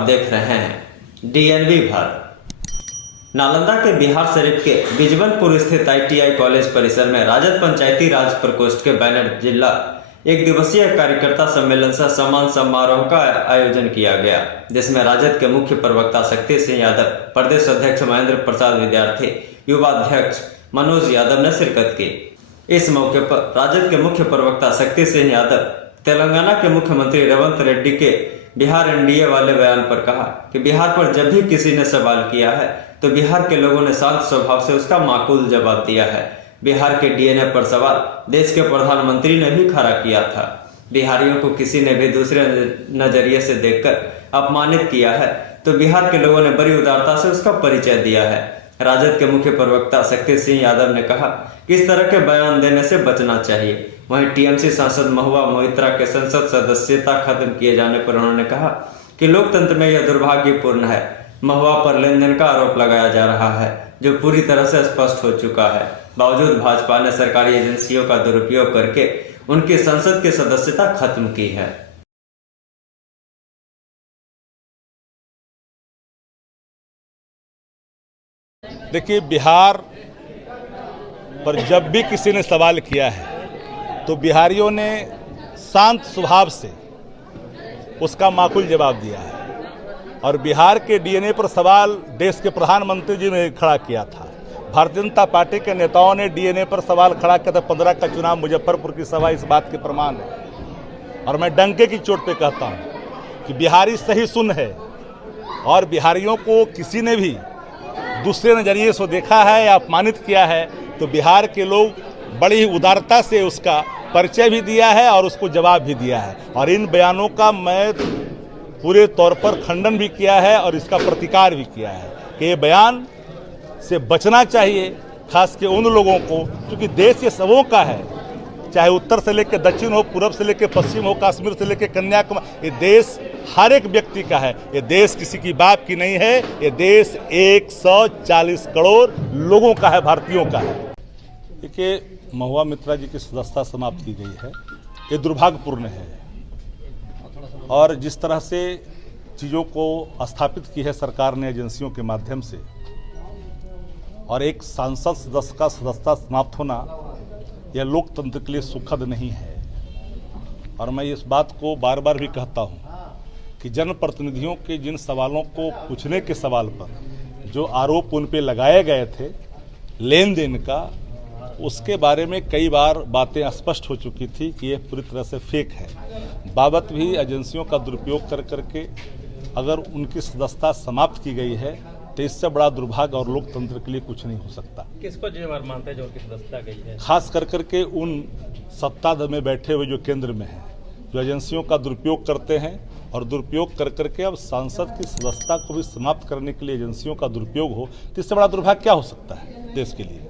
आप देख रहे हैं डीएनवी भारत। नालंदा के बिहार शरीफ के बिजबनपुर स्थित ITI कॉलेज परिसर में राजद पंचायती राज प्रकोष्ठ के बैनर जिला एक दिवसीय कार्यकर्ता सम्मेलन सह सम्मान समारोह का आयोजन किया गया, जिसमें राजद के मुख्य प्रवक्ता शक्ति सिंह यादव, प्रदेश अध्यक्ष महेंद्र प्रसाद विद्यार्थी, युवा अध्यक्ष मनोज यादव ने शिरकत की। इस मौके पर राजद के मुख्य प्रवक्ता शक्ति सिंह यादव तेलंगाना के मुख्यमंत्री रेवंत रेड्डी के बिहार NDA वाले बयान पर कहा कि बिहार पर जब भी किसी ने सवाल किया है तो बिहार के लोगों ने शांत स्वभाव से उसका माकूल जवाब दिया है। बिहार के DNA पर सवाल देश के प्रधानमंत्री ने भी खड़ा किया था। बिहारियों को किसी ने भी दूसरे नजरिए से देखकर अपमानित किया है तो बिहार के लोगों ने बड़ी उदारता से उसका परिचय दिया है। राजद के मुख्य प्रवक्ता शक्ति सिंह यादव ने कहा कि इस तरह के बयान देने से बचना चाहिए। वहीं TMC सांसद महुआ मोहित्रा के संसद सदस्यता खत्म किए जाने पर उन्होंने कहा कि लोकतंत्र में यह दुर्भाग्यपूर्ण है। महुआ पर लेन देन का आरोप लगाया जा रहा है जो पूरी तरह से स्पष्ट हो चुका है। बावजूद भाजपा ने सरकारी एजेंसियों का दुरुपयोग करके उनकी संसद की सदस्यता खत्म की है। देखिए, बिहार पर जब भी किसी ने सवाल किया है तो बिहारियों ने शांत स्वभाव से उसका माकूल जवाब दिया है। और बिहार के DNA पर सवाल देश के प्रधानमंत्री जी ने खड़ा किया था। भारतीय जनता पार्टी के नेताओं ने DNA पर सवाल खड़ा किया था। 15 का चुनाव मुजफ्फरपुर की सभा इस बात के प्रमाण है। और मैं डंके की चोट पे कहता हूँ कि बिहारी सही सुन है और बिहारियों को किसी ने भी दूसरे नजरिए से देखा है या अपमानित किया है तो बिहार के लोग बड़ी उदारता से उसका परिचय भी दिया है और उसको जवाब भी दिया है। और इन बयानों का मैं पूरे तौर पर खंडन भी किया है और इसका प्रतिकार भी किया है कि ये बयान से बचना चाहिए, खास के उन लोगों को, क्योंकि देश ये सबों का है, चाहे उत्तर से लेकर दक्षिण हो, पूरब से लेकर पश्चिम हो, कश्मीर से लेकर कन्याकुमारी। ये देश हर एक व्यक्ति का है। ये देश किसी की बाप की नहीं है। ये देश 140 करोड़ लोगों का है, भारतीयों का है। देखिए, महुआ मित्रा जी की सदस्यता समाप्त की गई है, ये दुर्भाग्यपूर्ण है। और जिस तरह से चीज़ों को स्थापित की है सरकार ने एजेंसियों के माध्यम से, और एक सांसद सदस्य का सदस्यता समाप्त होना यह लोकतंत्र के लिए सुखद नहीं है। और मैं इस बात को बार बार भी कहता हूँ कि जनप्रतिनिधियों के जिन सवालों को पूछने के सवाल पर जो आरोप उन पे लगाए गए थे लेन देन का, उसके बारे में कई बार बातें स्पष्ट हो चुकी थी कि ये पूरी तरह से फेक है। बाबत भी एजेंसियों का दुरुपयोग कर करके अगर उनकी सदस्यता समाप्त की गई है तो इससे बड़ा दुर्भाग्य और लोकतंत्र के लिए कुछ नहीं हो सकता। किसको जिम्मेदार मानते हैं जो उनकी सदस्यता गई है? खास कर करके उन सत्ता में बैठे हुए जो केंद्र में हैं, जो एजेंसियों का दुरुपयोग करते हैं और दुरुपयोग कर करके अब सांसद की सदस्यता को भी समाप्त करने के लिए एजेंसियों का दुरुपयोग हो, तो इससे बड़ा दुर्भाग्य क्या हो सकता है देश के लिए।